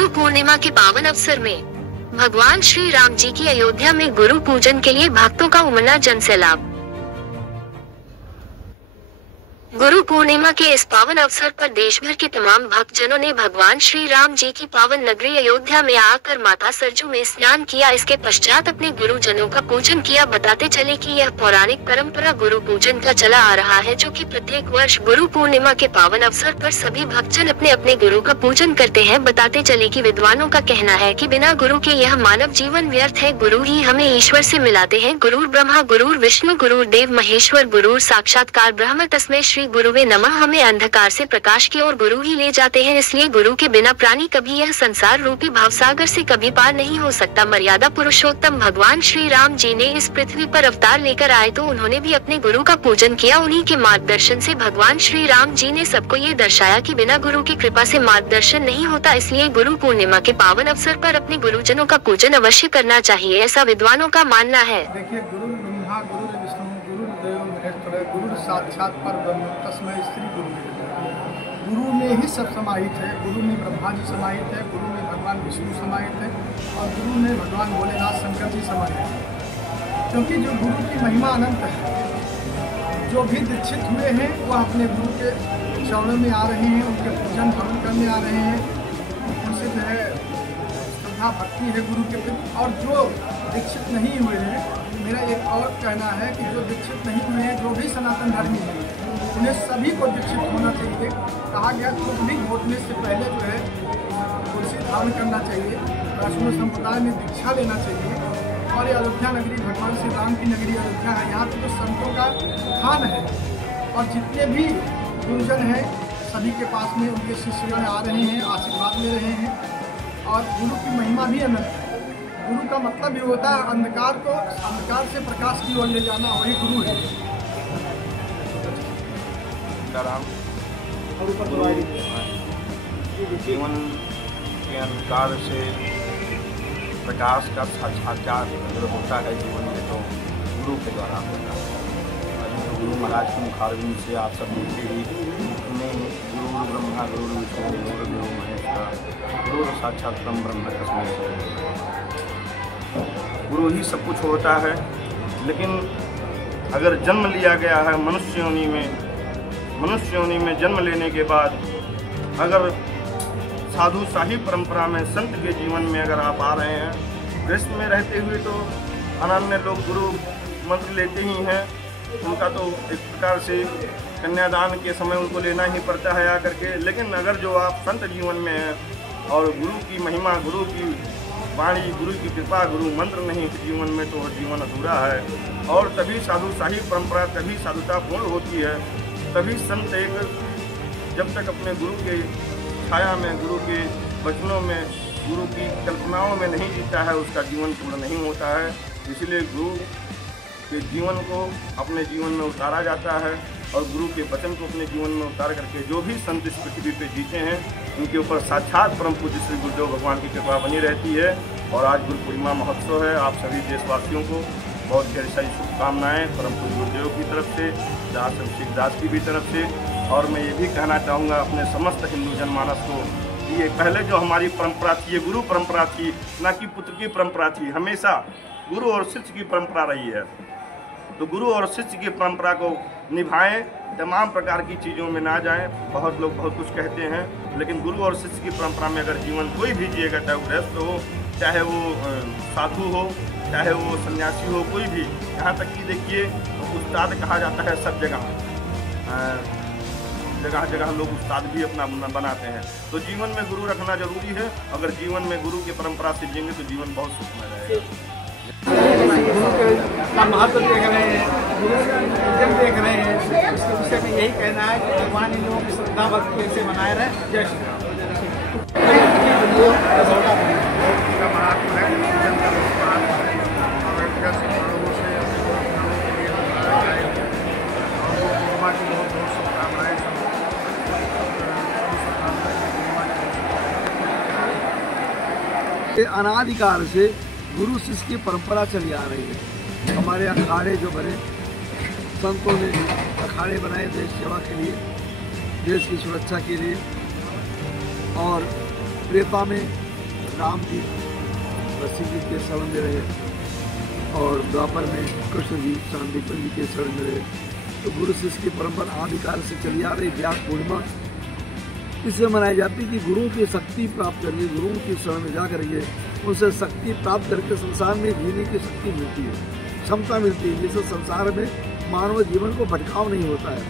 गुरु पूर्णिमा के पावन अवसर में भगवान श्री राम जी की अयोध्या में गुरु पूजन के लिए भक्तों का उमड़ा जनसैलाब। गुरु पूर्णिमा के इस पावन अवसर पर देश भर के तमाम भक्तजनों ने भगवान श्री राम जी की पावन नगरी अयोध्या में आकर माता सरजू में स्नान किया। इसके पश्चात अपने गुरुजनों का पूजन किया। बताते चले कि यह पौराणिक परंपरा गुरु पूजन का चला आ रहा है, जो कि प्रत्येक वर्ष गुरु पूर्णिमा के पावन अवसर पर सभी भक्तजन अपने अपने गुरु का पूजन करते हैं। बताते चले कि विद्वानों का कहना है कि बिना गुरु के यह मानव जीवन व्यर्थ है। गुरु ही हमें ईश्वर से मिलाते हैं। गुरुर ब्रह्मा गुरुर विष्णु गुरुर देव महेश्वर गुरुर साक्षात्कार ब्रह्म तस्मै श्री गुरुवे नमः। हमें अंधकार से प्रकाश की ओर गुरु ही ले जाते हैं। इसलिए गुरु के बिना प्राणी कभी यह संसार रूपी भावसागर से कभी पार नहीं हो सकता। मर्यादा पुरुषोत्तम भगवान श्री राम जी ने इस पृथ्वी पर अवतार लेकर आए तो उन्होंने भी अपने गुरु का पूजन किया। उन्हीं के मार्गदर्शन से भगवान श्री राम जी ने सबको ये दर्शाया कि बिना गुरु की कृपा से मार्गदर्शन नहीं होता। इसलिए गुरु पूर्णिमा के पावन अवसर पर अपने गुरुजनों का पूजन अवश्य करना चाहिए, ऐसा विद्वानों का मानना है। देखिए, गुरु ब्रह्मा गुरु विष्णु गुरुदेव महेश्वर गुरु साक्षात परब्रह्म तस्मै श्री गुरु में ही सब समाहित है। गुरु में ब्रह्मा जी समाहित है, गुरु में भगवान विष्णु समाहित है और गुरु में भगवान भोलेनाथ शंकर जी समाहित है। क्योंकि जो गुरु की महिमा अनंत है, जो भी दीक्षित हुए हैं वह अपने गुरु के चरणों में आ रहे हैं, उनके पूजन हवन करने आ रहे हैं। उनसे जो है श्रद्धा भक्ति है गुरु के प्रति। और जो दीक्षित नहीं हुए हैं, मेरा एक और कहना है कि जो दीक्षित नहीं हुए हैं, जो भी सनातन धर्मी हैं, उन्हें सभी को दीक्षित होना चाहिए। कहा गया खुद भी घोटने से पहले जो है तुलसी धारण करना चाहिए, वैष्णव संप्रदाय में दीक्षा लेना चाहिए। और ये अयोध्या नगरी भगवान श्री राम की नगरी अयोध्या है। यहाँ पे जो संतों का स्थान है और जितने भी गुरुजन हैं सभी के पास में उनके शिष्यगण आ रहे हैं, आशीर्वाद ले रहे हैं। और गुरु की महिमा भी अनंत है। गुरु का मतलब ये होता है अंधकार से प्रकाश की ओर ले जाना, वही गुरु है। जीवन के अंधकार से प्रकाश का साक्षात्कार जो होता है जीवन में, तो गुरु के द्वारा होता है। गुरु महाराज के मुखारविंद से आप सब मिलते ही उन्हें गुरु ब्रह्मा गुरु विष्णु गुरु महेश्वर गुरु साक्षात ब्रह्म तस्मै श्री गुरु ही सब कुछ होता है। लेकिन अगर जन्म लिया गया है मनुष्य योनि में जन्म लेने के बाद अगर साधु शाही परंपरा में संत के जीवन में अगर आप आ रहे हैं, गृहस्थ में रहते हुए तो अनन्य लोग गुरु मंत्र लेते ही हैं। उनका तो एक प्रकार से कन्यादान के समय उनको लेना ही पड़ता है आकर के। लेकिन अगर जो आप संत जीवन में हैं और गुरु की महिमा, गुरु की वाणी, गुरु की कृपा, गुरु मंत्र नहीं जीवन में, तो वह जीवन अधूरा है। और तभी साधु शाही परंपरा, तभी साधुता पूर्ण होती है। तभी संत एक जब तक अपने गुरु के छाया में, गुरु के वचनों में, गुरु की कल्पनाओं में नहीं जीता है, उसका जीवन पूर्ण नहीं होता है। इसलिए गुरु के जीवन को अपने जीवन में उतारा जाता है और गुरु के वचन को अपने जीवन में उतार करके जो भी संत इस पृथ्वी पे जीते हैं, उनके ऊपर साक्षात परम पूज्य श्री गुरुदेव भगवान की कृपा बनी रहती है। और आज गुरु पूर्णिमा महोत्सव है। आप सभी देशवासियों को बहुत ढेर सारी शुभकामनाएँ परम पूज्य गुरुदेव की तरफ से, दास अभिषेक दास की भी तरफ से। और मैं ये भी कहना चाहूँगा अपने समस्त हिंदू जनमानस को, ये पहले जो हमारी परंपरा थी, ये गुरु परंपरा थी, ना कि पुत्र की परंपरा थी। हमेशा गुरु और शिष्य की परंपरा रही है। तो गुरु और शिष्य की परंपरा को निभाएं, तमाम प्रकार की चीज़ों में ना जाएं। बहुत लोग बहुत कुछ कहते हैं, लेकिन गुरु और शिष्य की परंपरा में अगर जीवन कोई भी जिएगा, चाहे वो गृहस्थ हो, चाहे वो साधु हो, चाहे वो सन्यासी हो, कोई भी। यहाँ तक कि देखिए उस्ताद कहा जाता है सब जगह, जगह जगह लोग उस्ताद भी अपना बनाते हैं। तो जीवन में गुरु रखना जरूरी है। अगर जीवन में गुरु की परंपरा से जिएंगे तो जीवन बहुत सुखमय रहेगा। का महत्व देख रहे हैं, गुरु देख रहे हैं, उसके विषय में यही कहना है कि भगवान इन लोगों की श्रद्धा भक्ति से बनाए रहे। जय श्री राम। अनादिकाल से गुरु शिष्य की परंपरा चली आ रही है। हमारे अखाड़े जो बने, संतों ने अखाड़े बनाए देश सेवा के लिए, देश की सुरक्षा के लिए। और त्रेता में राम जी रस्सी जी के शरण में रहे और द्वापर में कृष्ण जी शांतिपन जी के शरण में रहे। तो गुरु शिष्य की परंपरा आदिकाल से चली आ रही व्यास पूर्णिमा इससे मनाई जाती है कि गुरु की शक्ति प्राप्त करिए, गुरुओं की शरण में जा करिए, उनसे शक्ति प्राप्त करके संसार में जीने की शक्ति मिलती है, क्षमता मिलती है, जिससे संसार में मानव जीवन को भटकाव नहीं होता है।